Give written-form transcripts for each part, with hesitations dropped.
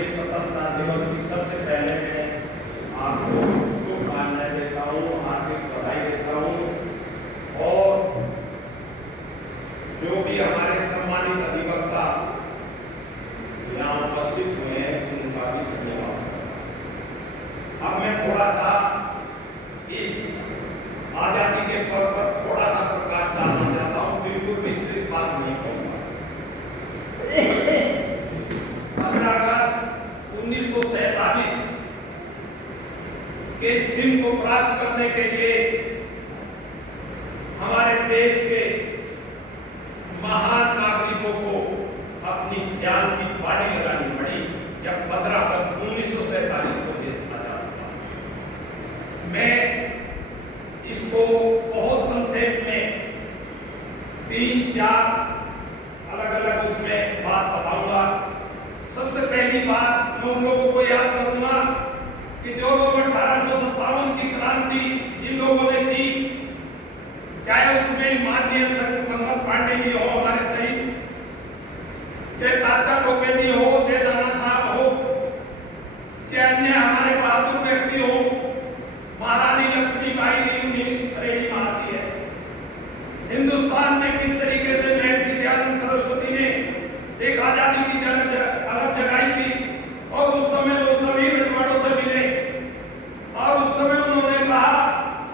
भारतीय स्वतंत्रता दिवस की सबसे पहले मैं आपको शुभकामनाएं देता हूँ, हार्दिक बधाई देता हूँ। और जो भी हमारे सम्मानित अधिवक्ता यहाँ उपस्थित हुए हैं उनका भी धन्यवाद। अब मैं थोड़ा सा इस आजादी के पर्व पर थोड़ा सा प्रकाश डालना चाहता हूँ, बिल्कुल विस्तृत बात नहीं कहूँगा। 15 अगस्त 1947 के इस दिन को प्राप्त करने के लिए हमारे देश के महान नागरिकों को अपनी जान की बाजी लगानी पड़ी जब 15 अगस्त 1947 को देश आजाद हुआ। मैं इसको बहुत संक्षेप में 3-4 अलग-अलग उसमें बात बताऊंगा। सबसे पहली बात मैं उन लोगों को याद करूंगा कि जो लोग 1857 की क्रांति जिन लोगों ने की, चाहे उसमें माननीय मंगल पांडे जी हो हमारे शहीद, चाहे तात्या टोपे जी हो, चाहे नाना साहब हो, चाहे अन्य हमारे बहादुर व्यक्ति हो, महारानी लक्ष्मीबाई भी उन्हीं श्रेणी में आती है। हिंदुस्तान में किस तरीके से महर्षि दयानंद सरस्वती ने एक आजादी की अलग जगाई थी और उस समय वो सभी रजवाड़ों से मिले और उस समय उन्होंने कहा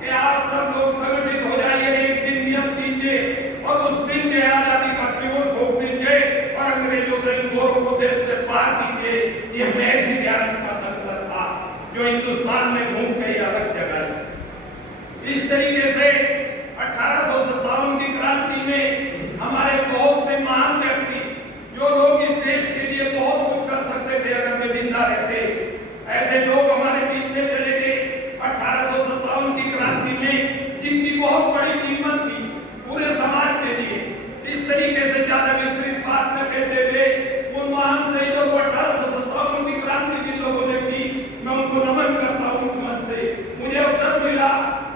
कि आप सब लोग संगठित हो जाइए, एक दिन नियत कीजिए और उस दिन के आजादी का पियोन ठोक दीजिए और अंग्रेजों से गोरों को देश से पार कीजिए। ये महर्षि दयानंद का संकल्प था जो हिंदुस्तान में घूम के अलग जगाई। इस तरीके से 1857 की क्रांति में हमारे बहुत से महान व्यक्ति जो लोग इस देश के लिए बहुत कुछ कर सकते थे अगर वे जिंदा रहते, ऐसे लोग हमारे बीच से चले गए। 1857 की क्रांति में जिनकी बहुत बड़ी कीमत थी पूरे समाज के लिए, इस तरीके से ज्यादा विस्तृत बात न कहते हुए उन महान शहीदों को 1857 की क्रांति जिन लोगों ने की, मैं उनको नमन करता हूँ। उस मन से मुझे अवसर मिला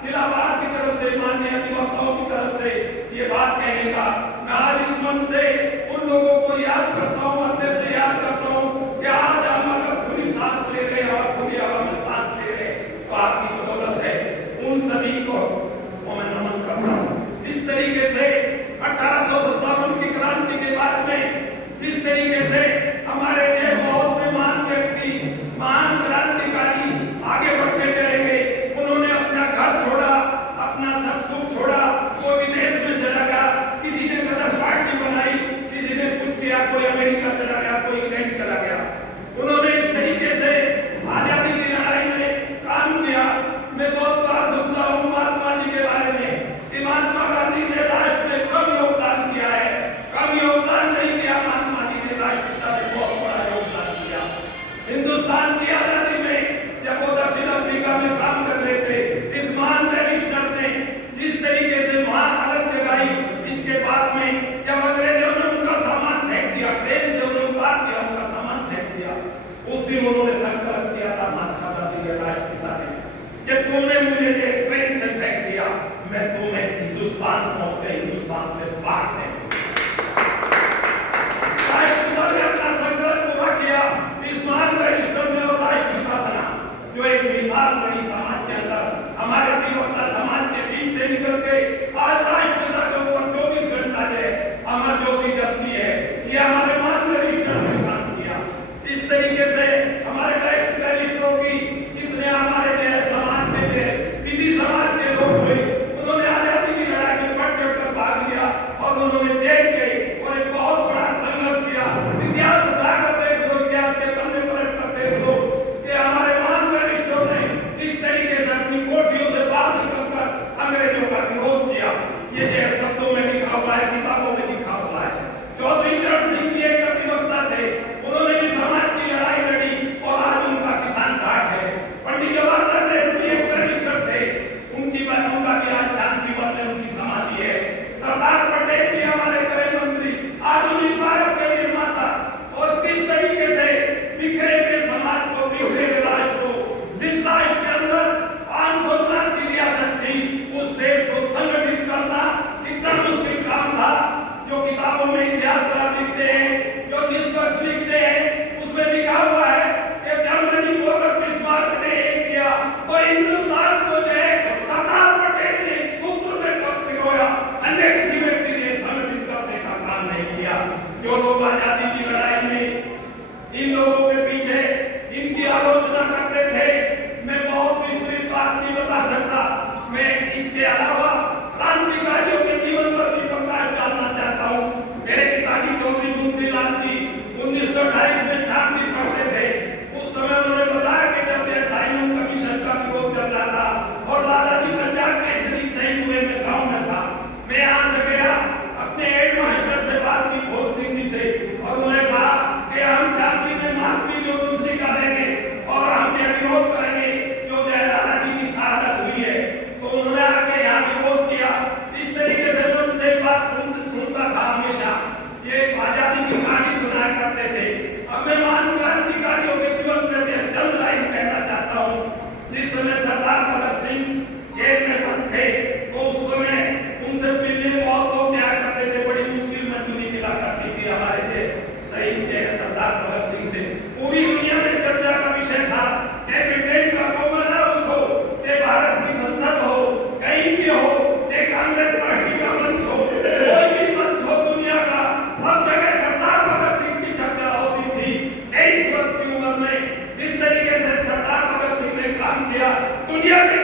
इलाहाबाद की तरफ से, माननीय अधिवक्ताओं की तरफ से ये बात कहने का। मैं आज इस मन से उन लोगों को याद करता हूँ, अंदर से याद करता हूँ कि आज हम अगर खुली सांस ले रहे हैं और खुली हवा में सांस ले रहे हैं तो आपकी बदौलत है। उन सभी को मैं नमन करता हूँ। इस तरीके से 1857 की क्रांति के बाद में जिस तरीके से हमारे लिए बहुत से महान व्यक्ति, महान क्रांतिकारी आगे बढ़ते चले गए। उन्होंने अपना घर छोड़ा, अपना सब सुख छोड़ा, कोई विदेश में चला गया, किसी ने गदर पार्टी बनाई, किसी ने कुछ किया, कोई अमेरिका चला गया, कोई इंग्लैंड चला गया। उन्होंने इस तरीके से आजादी की लड़ाई में काम किया। मैं बहुत बार सुनता हूँ महात्मा जी के बारे में कि महात्मा गांधी ने राष्ट्र में कम योगदान किया है। कम योगदान नहीं किया, महात्मा जी ने राष्ट्रपिता ने बहुत बड़ा योगदान किया। हिंदुस्तान की आजादी में जब वो दक्षिण अफ्रीका में काम कर रहे थे, इस महान बैरिस्टर ने जिस तरीके से वहां अलग जगाई, जिसके बाद में जब अंग्रेजों ने उनका सामान फेंक दिया, ट्रेन से उन्हें उतार दिया, उनका सामान फेंक दिया, उस दिन उन्होंने संकल्प किया था महात्मा गांधी के राष्ट्रपिता ने कि तुमने मुझे एक ट्रेन से फेंक दिया, मैं तुम्हें हिंदुस्तान पहुंच गए, हिंदुस्तान से बाहर नहीं। राष्ट्रपिता ने अपना संकल्प पूरा किया, इस महान बैरिस्टर ने और राष्ट्रपिता बना जो एक विशाल बड़ी समाज के अंदर हमारे अधिवक्ता समाज के बीच से निकल के आज राष्ट्रपिता के ऊपर 24 घंटा है अमर ज्योति जलती है। ये हमारे महान बैरिस्टर ने काम किया। इस तरीके से हमारे बैरिस्टरों की जितने हमारे लिए समाज के लिए विधि समाज के लोग हुए, उन्होंने आजादी की लड़ाई में बढ़ चढ़ कर भाग लिया और उन्होंने जेल गए और एक बहुत बड़ा संघर्ष किया। इतिहास उठाकर देख लो, इतिहास के पन्ने पलट कर देख लो कि हमारे महान बैरिस्टरों ने किस तरीके से अपनी कोठियों से बाहर निकलकर अंग्रेजों का विरोध किया। ये जो शब्दों में लिखा हुआ है, किताबों में लिखा हुआ है। चौधरी चरण सिंह भी एक अधिवक्ता थे, उन्होंने भी समाज की सरदार भगत सिंह जेल में बंद थे तो उस समय उनसे मिलने बहुत लोग क्या करते थे, बड़ी मुश्किल मंजूरी मिला करती थी हमारे थे शहीद थे सरदार भगत सिंह से। पूरी दुनिया में चर्चा का विषय था, चाहे ब्रिटेन का कॉमन हाउस हो, चाहे भारत की संसद हो, कहीं भी हो, चाहे कांग्रेस पार्टी का मंच हो, कोई भी मंच हो दुनिया का, सब जगह सरदार भगत सिंह की चर्चा होती थी। 23 वर्ष की उम्र में जिस तरीके से सरदार भगत सिंह ने काम किया, दुनिया के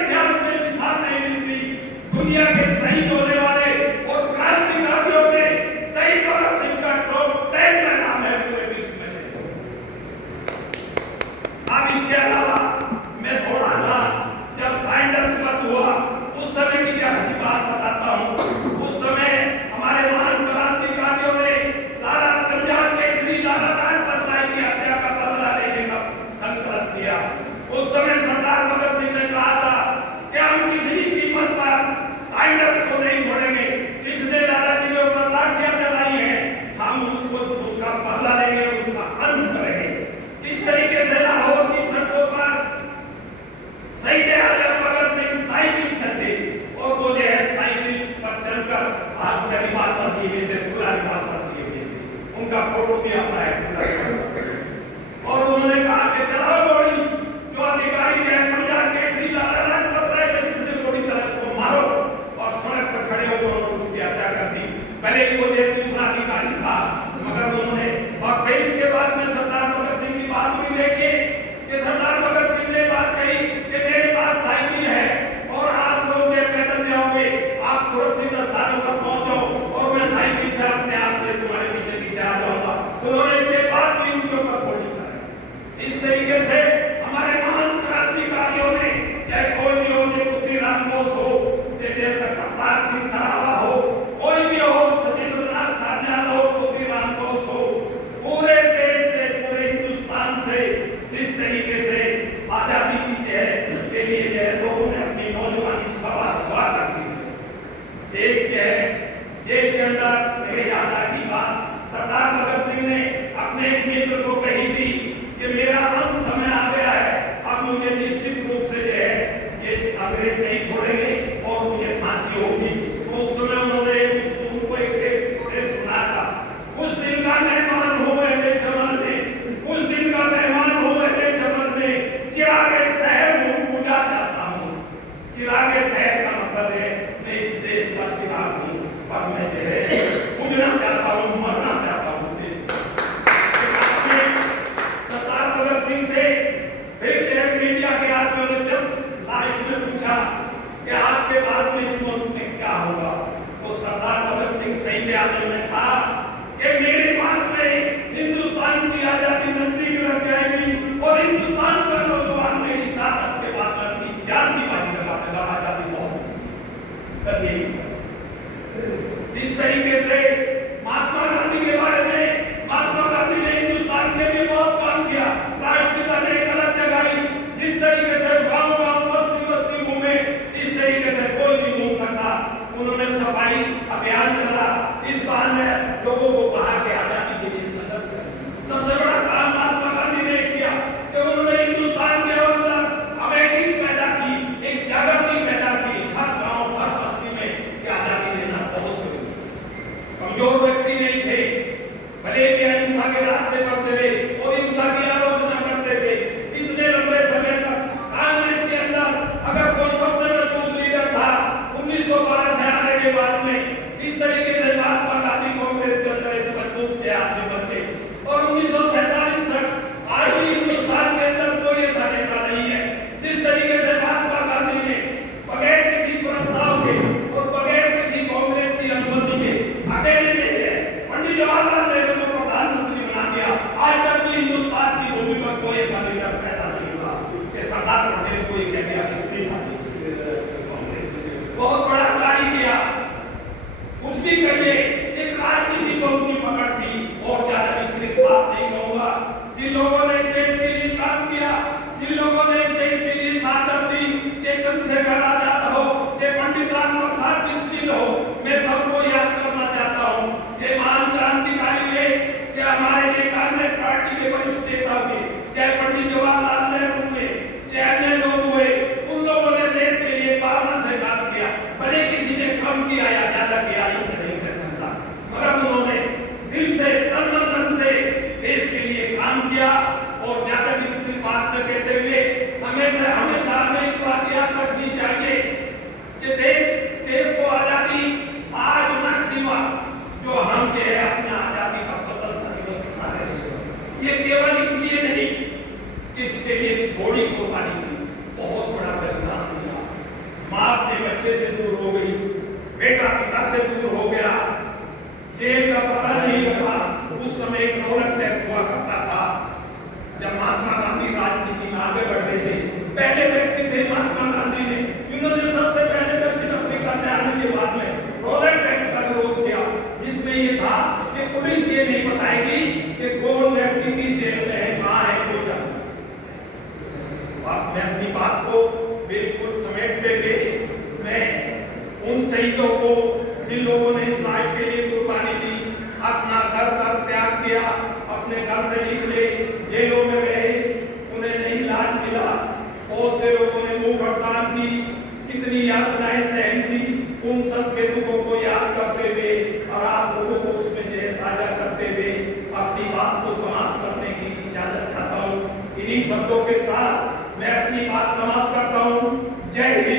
इसके लिए थोड़ी कुर्बानी दी, बहुत बड़ा बलिदान दिया। माँ अपने बच्चे से दूर हो गई, बेटा पिता से दूर हो गया, जेल का पता नहीं लगा। उस समय एक रौनक टैक्स हुआ करता था जब महात्मा गांधी राजनीति में आगे बढ़ रहे थे। पहले व्यक्ति थे महात्मा गांधी ने, इन्होंने सबसे पहले दक्षिण अफ्रीका से आने के बाद में रौनक टैक्स का विरोध किया, जिसमें ये था कि पुलिस ये नहीं बताएगी कि कौन व्यक्ति किस जेल में है, कहाँ है, क्यों जाए। मैं अपनी बात को बिल्कुल समेटते हुए मैं उन शहीदों को, जिन लोगों ने इस राष्ट्र के लिए कुर्बानी दी, अपना घर तर त्याग दिया, अपने घर से निकले, जेलों में रहे, उन्हें नहीं इलाज मिला, बहुत से लोगों ने मुंह हड़ताल की, कितनी यातनाएं सहन की, उन सब के दुखों को याद करते हुए और आप लोगों को उसमें जय साझा करते हुए अपनी बात को समाप्त करने की इजाजत चाहता हूँ। इन्हीं शब्दों के साथ मैं अपनी बात समाप्त करता हूँ। जय हिंद।